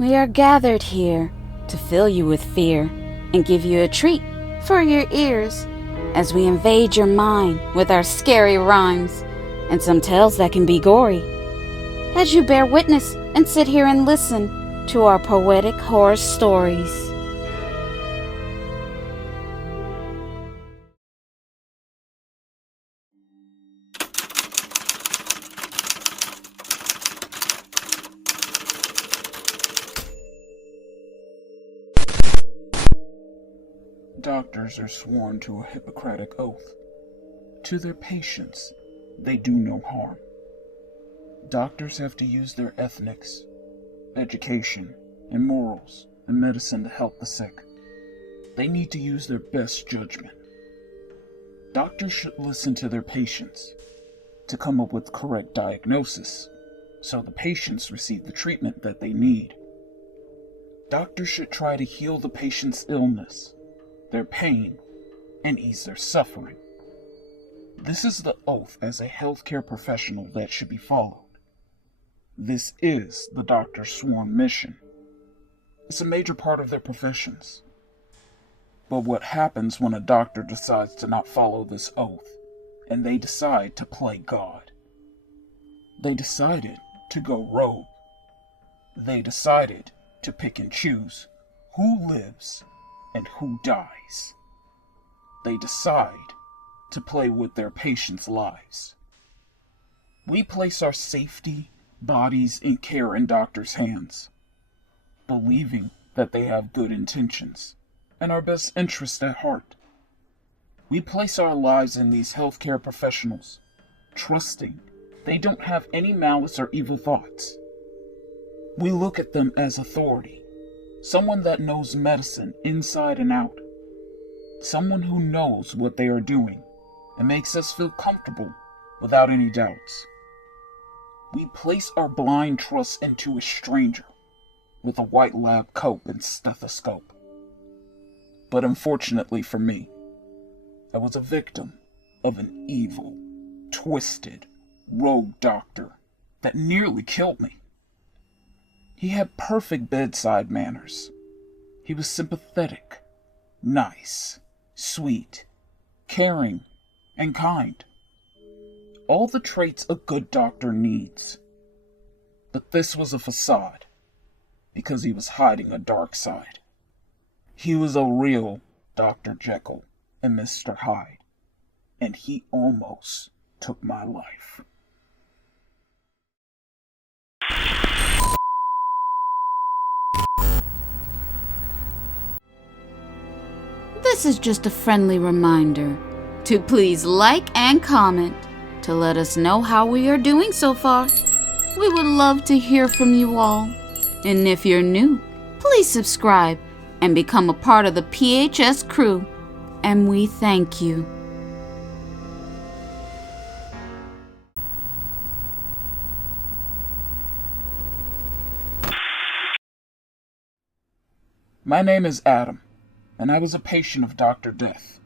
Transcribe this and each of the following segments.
We are gathered here to fill you with fear and give you a treat for your ears as we invade your mind with our scary rhymes and some tales that can be gory. As you bear witness and sit here and listen to our poetic horror stories. Doctors are sworn to a Hippocratic oath. To their patients, they do no harm. Doctors have to use their ethics, education, and morals and medicine to help the sick. They need to use their best judgment. Doctors should listen to their patients to come up with correct diagnosis, so the patients receive the treatment that they need. Doctors should try to heal the patient's illness, their pain, and ease their suffering. This is the oath as a healthcare professional that should be followed. This is the doctor's sworn mission. It's a major part of their professions. But what happens when a doctor decides to not follow this oath, and they decide to play God? They decided to go rogue. They decided to pick and choose who lives and who dies. They decide to play with their patients' lives. We place our safety, bodies, and care in doctors' hands, believing that they have good intentions and our best interests at heart. We place our lives in these healthcare professionals, trusting they don't have any malice or evil thoughts. We look at them as authority. Someone that knows medicine inside and out. Someone who knows what they are doing and makes us feel comfortable without any doubts. We place our blind trust into a stranger with a white lab coat and stethoscope. But unfortunately for me, I was a victim of an evil, twisted, rogue doctor that nearly killed me. He had perfect bedside manners. He was sympathetic, nice, sweet, caring, and kind. All the traits a good doctor needs. But this was a facade, because he was hiding a dark side. He was a real Dr. Jekyll and Mr. Hyde, and he almost took my life. This is just a friendly reminder to please like and comment to let us know how we are doing so far. We would love to hear from you all. And if you're new, please subscribe and become a part of the PHS crew. And we thank you. My name is Adam, and I was a patient of Dr. Death.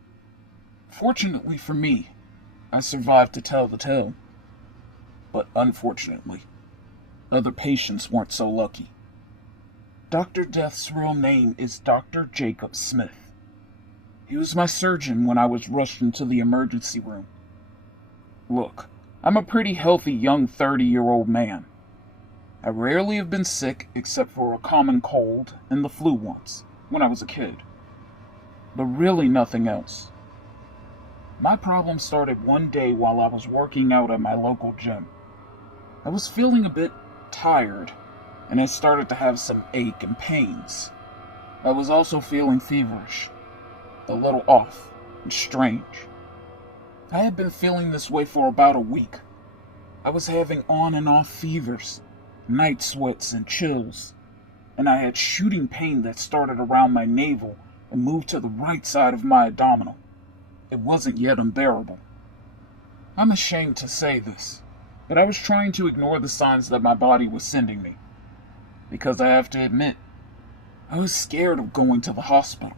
Fortunately for me, I survived to tell the tale. But unfortunately, other patients weren't so lucky. Dr. Death's real name is Dr. Jacob Smith. He was my surgeon when I was rushed into the emergency room. Look, I'm a pretty healthy young 30-year-old man. I rarely have been sick except for a common cold and the flu once, when I was a kid. But really nothing else. My problem started one day while I was working out at my local gym. I was feeling a bit tired, and I started to have some ache and pains. I was also feeling feverish, a little off and strange. I had been feeling this way for about a week. I was having on and off fevers, night sweats and chills, and I had shooting pain that started around my navel and moved to the right side of my abdominal. It wasn't yet unbearable. I'm ashamed to say this, but I was trying to ignore the signs that my body was sending me. Because I have to admit, I was scared of going to the hospital.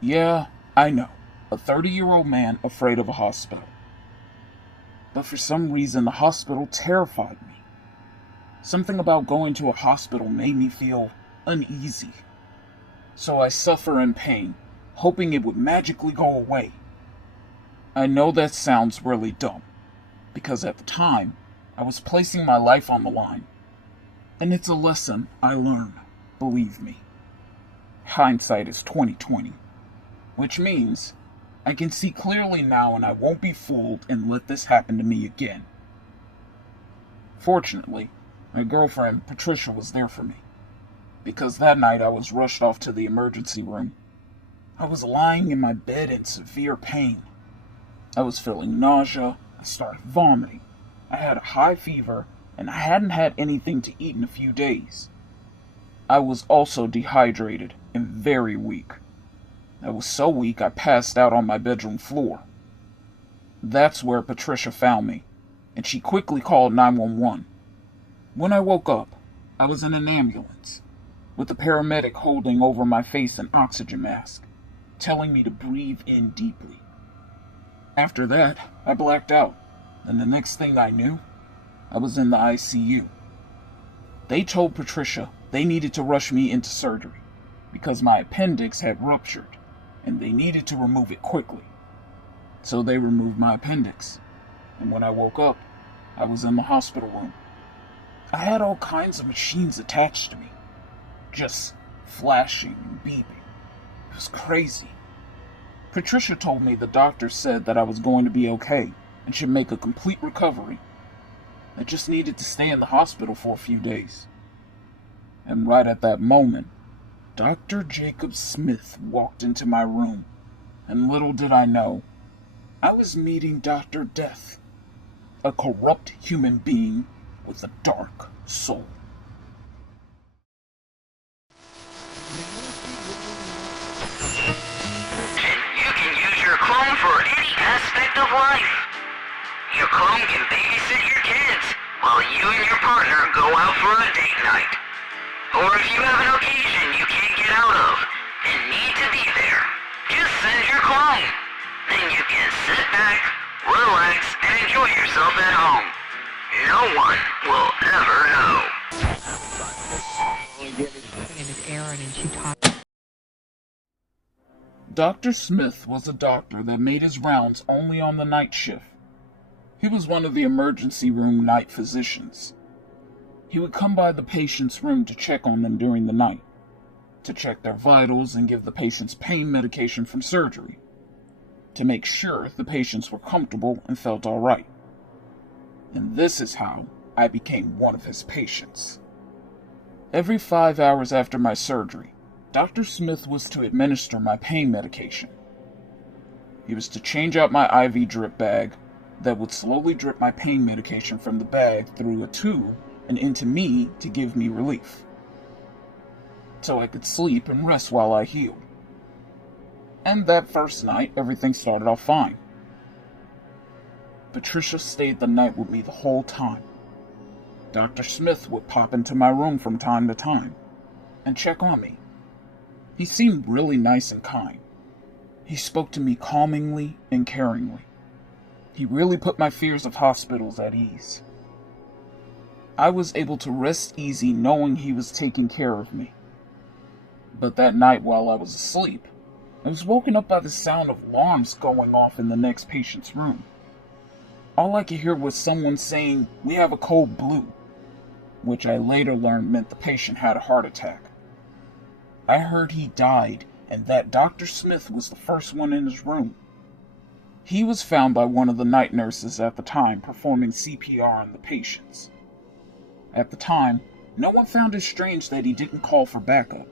Yeah, I know, a 30-year-old man afraid of a hospital. But for some reason, the hospital terrified me. Something about going to a hospital made me feel uneasy. So I suffer in pain, hoping it would magically go away. I know that sounds really dumb, because at the time, I was placing my life on the line. And it's a lesson I learned, believe me. Hindsight is 20/20, which means I can see clearly now and I won't be fooled and let this happen to me again. Fortunately, my girlfriend Patricia was there for me, because that night I was rushed off to the emergency room. I was lying in my bed in severe pain. I was feeling nausea, I started vomiting, I had a high fever, and I hadn't had anything to eat in a few days. I was also dehydrated and very weak. I was so weak I passed out on my bedroom floor. That's where Patricia found me, and she quickly called 911. When I woke up, I was in an ambulance, with a paramedic holding over my face an oxygen mask, telling me to breathe in deeply. After that, I blacked out, and the next thing I knew, I was in the ICU. They told Patricia they needed to rush me into surgery because my appendix had ruptured and they needed to remove it quickly. So they removed my appendix, and when I woke up, I was in the hospital room. I had all kinds of machines attached to me, just flashing and beeping. It was crazy. Patricia told me the doctor said that I was going to be okay and should make a complete recovery. I just needed to stay in the hospital for a few days. And right at that moment, Dr. Jacob Smith walked into my room, and little did I know, I was meeting Dr. Death, a corrupt human being with a dark soul. You can use your clone for any aspect of life. Your clone can babysit your kids while you and your partner go out for a date night. Or if you have an occasion you can't get out of and need to be there, just send your clone. Then you can sit back, relax, and enjoy yourself at home. No one will ever know. Dr. Smith was a doctor that made his rounds only on the night shift. He was one of the emergency room night physicians. He would come by the patient's room to check on them during the night, to check their vitals and give the patients pain medication from surgery, to make sure the patients were comfortable and felt all right. And this is how I became one of his patients. Every 5 hours after my surgery, Dr. Smith was to administer my pain medication. He was to change out my IV drip bag that would slowly drip my pain medication from the bag through a tube and into me to give me relief, so I could sleep and rest while I healed. And that first night, everything started off fine. Patricia stayed the night with me the whole time. Dr. Smith would pop into my room from time to time and check on me. He seemed really nice and kind. He spoke to me calmingly and caringly. He really put my fears of hospitals at ease. I was able to rest easy knowing he was taking care of me. But that night while I was asleep, I was woken up by the sound of alarms going off in the next patient's room. All I could hear was someone saying, "We have a code blue," which I later learned meant the patient had a heart attack. I heard he died and that Dr. Smith was the first one in his room. He was found by one of the night nurses at the time performing CPR on the patients. At the time, no one found it strange that he didn't call for backup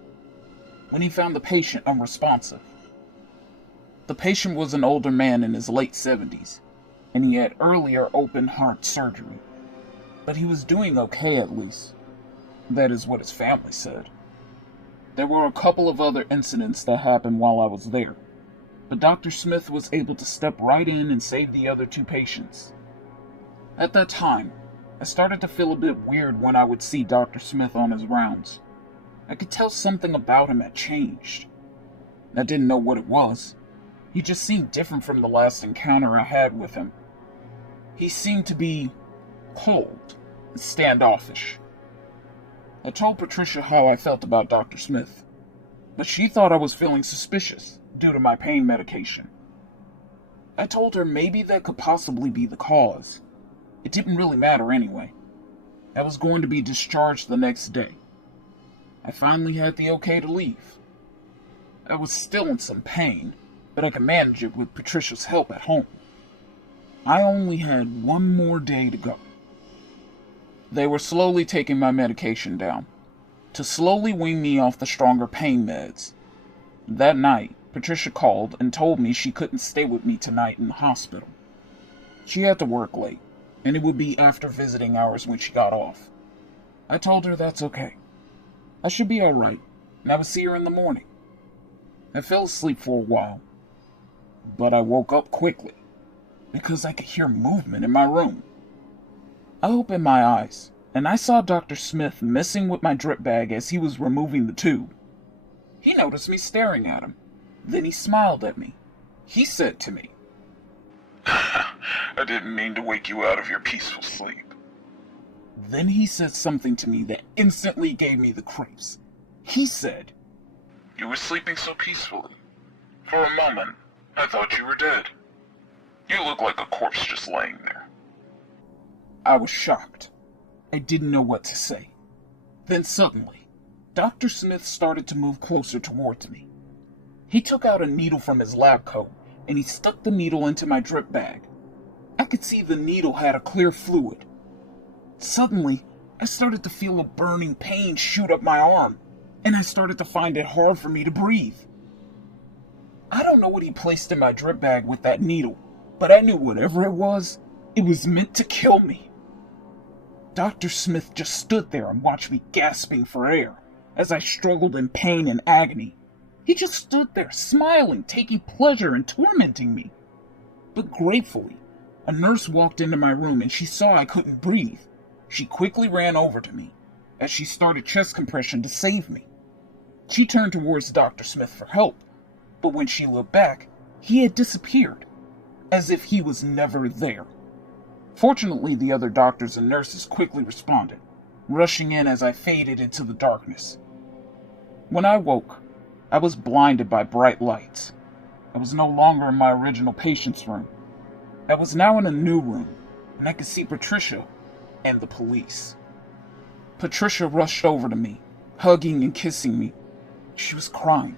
when he found the patient unresponsive. The patient was an older man in his late 70s, and he had earlier open heart surgery. But he was doing okay at least. That is what his family said. There were a couple of other incidents that happened while I was there, but Dr. Smith was able to step right in and save the other two patients. At that time, I started to feel a bit weird when I would see Dr. Smith on his rounds. I could tell something about him had changed. I didn't know what it was. He just seemed different from the last encounter I had with him. He seemed to be cold and standoffish, I told Patricia how I felt about Dr. Smith, but she thought I was feeling suspicious due to my pain medication. I told her maybe that could possibly be the cause. It didn't really matter anyway. I was going to be discharged the next day. I finally had the okay to leave. I was still in some pain, but I could manage it with Patricia's help at home. I only had one more day to go. They were slowly taking my medication down, to slowly wean me off the stronger pain meds. That night, Patricia called and told me she couldn't stay with me tonight in the hospital. She had to work late, and it would be after visiting hours when she got off. I told her that's okay. I should be alright, and I would see her in the morning. I fell asleep for a while, but I woke up quickly, because I could hear movement in my room. I opened my eyes, and I saw Dr. Smith messing with my drip bag as he was removing the tube. He noticed me staring at him. Then he smiled at me. He said to me, I didn't mean to wake you out of your peaceful sleep. Then he said something to me that instantly gave me the creeps. He said, You were sleeping so peacefully. For a moment, I thought you were dead. You look like a corpse just laying there. I was shocked. I didn't know what to say. Then suddenly, Dr. Smith started to move closer towards me. He took out a needle from his lab coat, and he stuck the needle into my drip bag. I could see the needle had a clear fluid. Suddenly, I started to feel a burning pain shoot up my arm, and I started to find it hard for me to breathe. I don't know what he placed in my drip bag with that needle, but I knew whatever it was meant to kill me. Dr. Smith just stood there and watched me gasping for air as I struggled in pain and agony. He just stood there, smiling, taking pleasure in tormenting me. But gratefully, a nurse walked into my room and she saw I couldn't breathe. She quickly ran over to me as she started chest compression to save me. She turned towards Dr. Smith for help, but when she looked back, he had disappeared, as if he was never there. Fortunately, the other doctors and nurses quickly responded, rushing in as I faded into the darkness. When I woke, I was blinded by bright lights. I was no longer in my original patient's room. I was now in a new room, and I could see Patricia and the police. Patricia rushed over to me, hugging and kissing me. She was crying,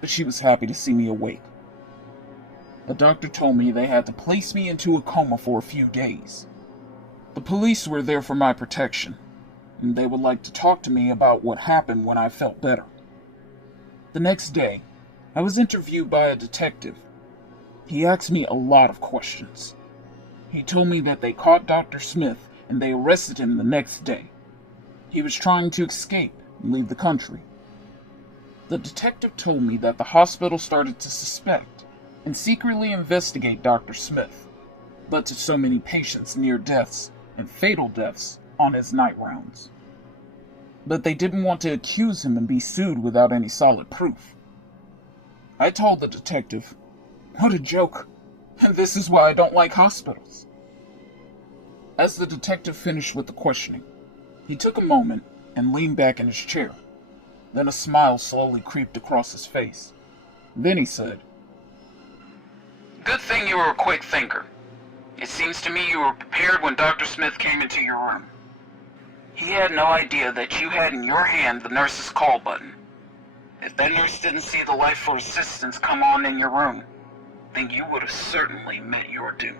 but she was happy to see me awake. The doctor told me they had to place me into a coma for a few days. The police were there for my protection, and they would like to talk to me about what happened when I felt better. The next day, I was interviewed by a detective. He asked me a lot of questions. He told me that they caught Dr. Smith and they arrested him the next day. He was trying to escape and leave the country. The detective told me that the hospital started to suspect and secretly investigate Dr. Smith, but to so many patients' near deaths and fatal deaths on his night rounds. But they didn't want to accuse him and be sued without any solid proof. I told the detective, "What a joke, and this is why I don't like hospitals." As the detective finished with the questioning, he took a moment and leaned back in his chair. Then a smile slowly creeped across his face. Then he said, Good thing you were a quick thinker. It seems to me you were prepared when Dr. Smith came into your room. He had no idea that you had in your hand the nurse's call button. If that nurse didn't see the light for assistance come on in your room, then you would have certainly met your doom.